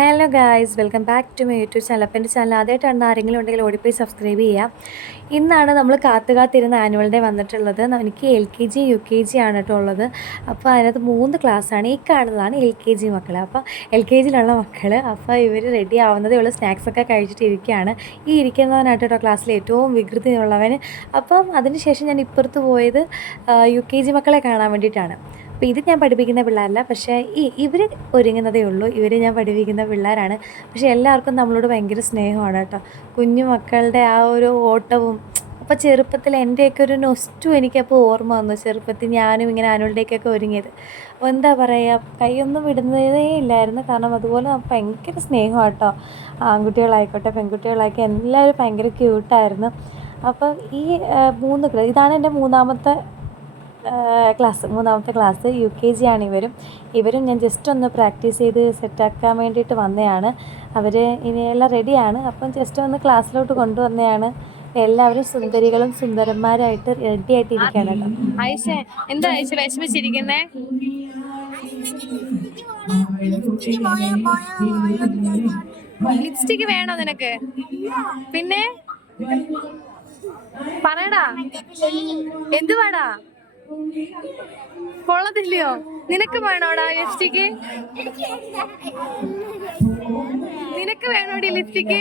Hello guys, welcome back to my YouTube channel. അപ്പോൾ എൻ്റെ channel ആദ്യമായിട്ടാണ് ആരെങ്കിലും ഉണ്ടെങ്കിൽ ഓടിപ്പോയി സബ്സ്ക്രൈബ് ചെയ്യുക. ഇന്നാണ് നമ്മൾ കാത്തിരുന്ന ആനുവൽ ഡേ വന്നിട്ടുള്ളത്. എനിക്ക് LKG UKG ആണ് കേട്ടോ ഉള്ളത്. അപ്പോൾ അതിനകത്ത് 3 ക്ലാസ്സാണ്. ഈ കാണുന്നതാണ് LKG മക്കൾ. അപ്പോൾ LKGയിലുള്ള മക്കൾ. അപ്പോൾ ഇവർ റെഡി ആവുന്നതേ ഉള്ളൂ. സ്നാക്സൊക്കെ കഴിച്ചിട്ട് ഇരിക്കുകയാണ്. ഈ ഇരിക്കുന്നവനായിട്ട് കേട്ടോ ക്ലാസ്സിൽ ഏറ്റവും വികൃതിയുള്ളവൻ. അപ്പം അതിനുശേഷം ഞാൻ ഇപ്പുറത്ത് പോയത് UKG മക്കളെ കാണാൻ വേണ്ടിയിട്ടാണ്. അപ്പോൾ ഇത് ഞാൻ പഠിപ്പിക്കുന്ന പിള്ളേരല്ല, പക്ഷേ ഇവർ ഒരുങ്ങുന്നതേ ഉള്ളൂ. ഇവർ ഞാൻ പഠിപ്പിക്കുന്ന പിള്ളേരാണ്. പക്ഷേ എല്ലാവർക്കും നമ്മളോട് ഭയങ്കര സ്നേഹമാണ് കേട്ടോ. കുഞ്ഞു മക്കളുടെ ആ ഒരു ഓട്ടവും. അപ്പോൾ ചെറുപ്പത്തിൽ എൻ്റെയൊക്കെ ഒരു നൊസ്റ്റു എനിക്കപ്പോൾ ഓർമ്മ വന്നു. ചെറുപ്പത്തിൽ ഞാനും ഇങ്ങനെ ആനുവൽ ഡേക്കൊക്കെ ഒരുങ്ങിയത്. എന്താ പറയുക, കൈയൊന്നും വിടുന്നതേ ഇല്ലായിരുന്നു. കാരണം അതുപോലെ ഭയങ്കര സ്നേഹമാണ് കേട്ടോ. ആൺകുട്ടികളായിക്കോട്ടെ പെൺകുട്ടികളായിക്കോട്ടെ എല്ലാവരും ഭയങ്കര ക്യൂട്ടായിരുന്നു. അപ്പോൾ ഇതാണ് എൻ്റെ മൂന്നാമത്തെ ക്ലാസ്. UKG ആണ് ഇവരും ഞാൻ ജസ്റ്റ് ഒന്ന് പ്രാക്ടീസ് ചെയ്ത് സെറ്റാക്കാൻ വേണ്ടിയിട്ട് വന്നതാണ്. അവർ ഇനിയെല്ലാം റെഡിയാണ്. അപ്പം ജസ്റ്റ് ഒന്ന് ക്ലാസ്സിലോട്ട് കൊണ്ടുവന്നതാണ്. എല്ലാവരും സുന്ദരികളും സുന്ദരന്മാരായിട്ട് റെഡി ആയിട്ട് ഇരിക്കുകയാണ് കേട്ടോ. ആയിഷ, എന്താ ആയിഷ വിഷമിച്ചിരിക്കുന്നേ? ലിപ്സ്റ്റിക്ക് വേണോ നിനക്ക്? പിന്നെ പറയടാ, എന്തുവാടാ? കൊള്ളത്തില്ലയോ? നിനക്ക് വേണോടാ ലിപ്സ്റ്റിക്ക്? നിനക്ക് വേണോടി ലിപ്സ്റ്റിക്ക്?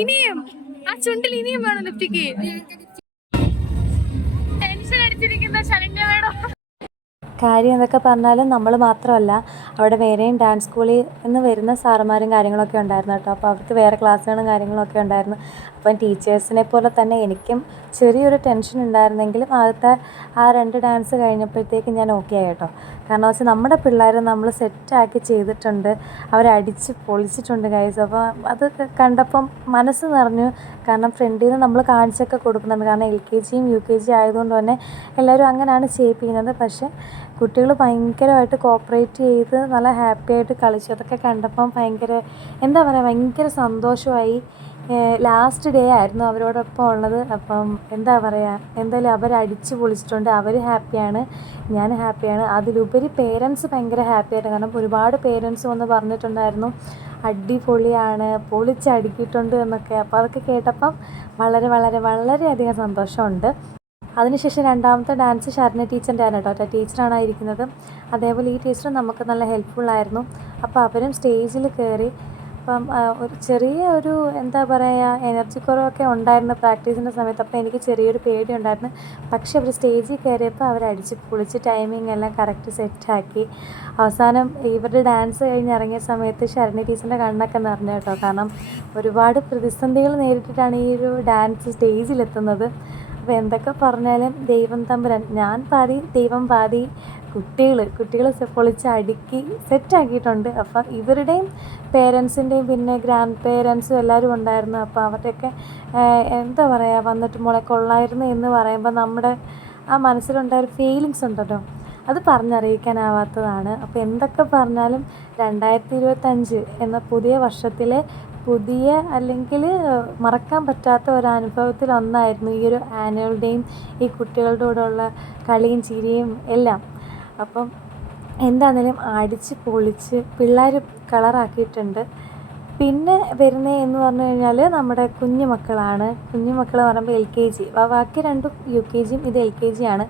ഇനിയും ആ ചുണ്ടിൽ ഇനിയും വേണോ ലിപ്സ്റ്റിക്ക്? ടെൻഷൻ അടിച്ചിരിക്കുന്ന ശരണ്യ വേണോ? കാര്യം എന്നൊക്കെ പറഞ്ഞാലും നമ്മൾ മാത്രമല്ല, അവിടെ വേറെയും ഡാൻസ് സ്കൂളിൽ നിന്ന് വരുന്ന സാറുമാരും കാര്യങ്ങളൊക്കെ ഉണ്ടായിരുന്നു കേട്ടോ. അപ്പോൾ അവർക്ക് വേറെ ക്ലാസ്സുകളും കാര്യങ്ങളൊക്കെ ഉണ്ടായിരുന്നു. അപ്പം ടീച്ചേഴ്സിനെ പോലെ തന്നെ എനിക്കും ചെറിയൊരു ടെൻഷൻ ഉണ്ടായിരുന്നെങ്കിലും ആദ്യത്തെ ആ 2 ഡാൻസ് കഴിഞ്ഞപ്പോഴത്തേക്കും ഞാൻ ഓക്കെ ആയി കേട്ടോ. കാരണം വെച്ചാൽ നമ്മുടെ പിള്ളേർ നമ്മൾ സെറ്റാക്കി ചെയ്തിട്ടുണ്ട്, അവരടിച്ച് പൊളിച്ചിട്ടുണ്ട് ഗൈസ്. അപ്പോൾ അത് കണ്ടപ്പം മനസ്സ് നിറഞ്ഞു. കാരണം ഫ്രണ്ടിൽ നിന്ന് നമ്മൾ കാണിച്ചൊക്കെ കൊടുക്കുന്നുണ്ട്. കാരണം LKGയും UKG ആയതുകൊണ്ട് തന്നെ എല്ലാവരും അങ്ങനെയാണ് ചെയ്യിപ്പിക്കുന്നത്. പക്ഷേ കുട്ടികൾ ഭയങ്കരമായിട്ട് കോപ്പറേറ്റ് ചെയ്ത് നല്ല ഹാപ്പി ആയിട്ട് കളിച്ചു. അതൊക്കെ കണ്ടപ്പം ഭയങ്കര സന്തോഷമായി. ലാസ്റ്റ് ഡേ ആയിരുന്നു അവരോടൊപ്പം ഉള്ളത്. അപ്പം എന്തായാലും അവരടിച്ച് പൊളിച്ചിട്ടുണ്ട്. അവർ ഹാപ്പിയാണ്, ഞാൻ ഹാപ്പിയാണ്. അതിലുപരി പേരൻസ് ഭയങ്കര ഹാപ്പിയായിട്ട്. കാരണം ഒരുപാട് പേരൻസ് വന്ന് പറഞ്ഞിട്ടുണ്ടായിരുന്നു അടിപൊളിയാണ്, പൊളിച്ചടുക്കിയിട്ടുണ്ട് എന്നൊക്കെ. അപ്പോൾ അതൊക്കെ കേട്ടപ്പം വളരെ വളരെ വളരെയധികം സന്തോഷമുണ്ട്. അതിനുശേഷം രണ്ടാമത്തെ ഡാൻസ് ശരണ്യ ടീച്ചറിൻ്റെ ആണ് കേട്ടോ. ടീച്ചറാണ് ഇരിക്കുന്നത്. അതേപോലെ ഈ ടീച്ചറും നമുക്ക് നല്ല ഹെൽപ്ഫുള്ളായിരുന്നു. അപ്പോൾ അവരും സ്റ്റേജിൽ കയറി. അപ്പം ഒരു ചെറിയ എന്താ പറയുക, എനർജി കുറവൊക്കെ ഉണ്ടായിരുന്നു പ്രാക്ടീസിൻ്റെ സമയത്ത്. അപ്പോൾ എനിക്ക് ചെറിയൊരു പേടി ഉണ്ടായിരുന്നു. പക്ഷേ അവർ സ്റ്റേജിൽ കയറിയപ്പോൾ അവരടിച്ച് പൊളിച്ച് ടൈമിംഗ് എല്ലാം കറക്റ്റ് സെറ്റാക്കി. അവസാനം ഇവരുടെ ഡാൻസ് കഴിഞ്ഞിറങ്ങിയ സമയത്ത് ശരണ്യ ടീച്ചറിൻ്റെ കണ്ണൊക്കെ നിറഞ്ഞു കേട്ടോ. കാരണം ഒരുപാട് പ്രതിസന്ധികൾ നേരിട്ടിട്ടാണ് ഈ ഒരു ഡാൻസ് സ്റ്റേജിലെത്തുന്നത്. അപ്പോൾ എന്തൊക്കെ പറഞ്ഞാലും ദൈവം തമ്പുരാൻ, ഞാൻ പാതി ദൈവം പാതി, കുട്ടികൾ പൊളിച്ച് അടുക്കി സെറ്റാക്കിയിട്ടുണ്ട്. അപ്പം ഇവരുടെയും പേരൻസിൻ്റെയും പിന്നെ ഗ്രാൻഡ് പേരൻസും എല്ലാവരും ഉണ്ടായിരുന്നു. അപ്പോൾ അവരുടെയൊക്കെ എന്താ പറയുക, വന്നിട്ട് മോളെ കൊള്ളായിരുന്നു എന്ന് പറയുമ്പോൾ നമ്മുടെ ആ മനസ്സിലുണ്ടായൊരു ഫീലിങ്സ് ഉണ്ടല്ലോ, അത് പറഞ്ഞറിയിക്കാനാവാത്തതാണ്. അപ്പോൾ എന്തൊക്കെ പറഞ്ഞാലും 2025 എന്ന പുതിയ വർഷത്തിൽ അല്ലെങ്കിൽ മറക്കാൻ പറ്റാത്ത ഒരനുഭവത്തിലൊന്നായിരുന്നു ഈ ഒരു ആനുവൽ ഡേയും ഈ കുട്ടികളുടെ കൂടെയുള്ള കളിയും ചിരിയും എല്ലാം. അപ്പം എന്താണെങ്കിലും അടിച്ച് പൊളിച്ച് പിള്ളേർ കളറാക്കിയിട്ടുണ്ട്. പിന്നെ വരുന്നത് എന്ന് പറഞ്ഞു കഴിഞ്ഞാൽ നമ്മുടെ കുഞ്ഞുമക്കളാണ്. കുഞ്ഞുമക്കൾ പറയുമ്പോൾ LKG, ബാക്കി 2 UKGയും ഇത് LKG ആണ്.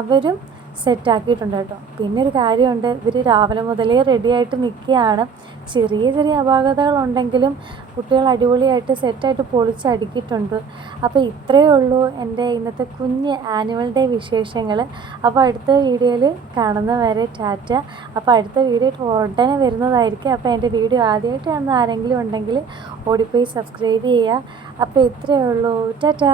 അവരും സെറ്റാക്കിയിട്ടുണ്ട് കേട്ടോ. പിന്നെ ഒരു കാര്യമുണ്ട്, ഇവർ രാവിലെ മുതലേ റെഡിയായിട്ട് നിൽക്കുകയാണ്. ചെറിയ അപാകതകളുണ്ടെങ്കിലും കുട്ടികൾ അടിപൊളിയായിട്ട് സെറ്റായിട്ട് പൊളിച്ചടുക്കിയിട്ടുണ്ട്. അപ്പോൾ ഇത്രയേ ഉള്ളൂ എൻ്റെ ഇന്നത്തെ കുഞ്ഞ് ആനുവൽ ഡേ വിശേഷങ്ങൾ. അപ്പോൾ അടുത്ത വീഡിയോയിൽ കാണുന്നവരെ ടാറ്റ. അപ്പോൾ അടുത്ത വീഡിയോ ഉടനെ വരുന്നതായിരിക്കും. അപ്പോൾ എൻ്റെ വീഡിയോ ആദ്യമായിട്ട് കാണുന്ന ആരെങ്കിലും ഉണ്ടെങ്കിൽ ഓടിപ്പോയി സബ്സ്ക്രൈബ് ചെയ്യുക. അപ്പോൾ ഇത്രയേ ഉള്ളൂ, ടാറ്റ.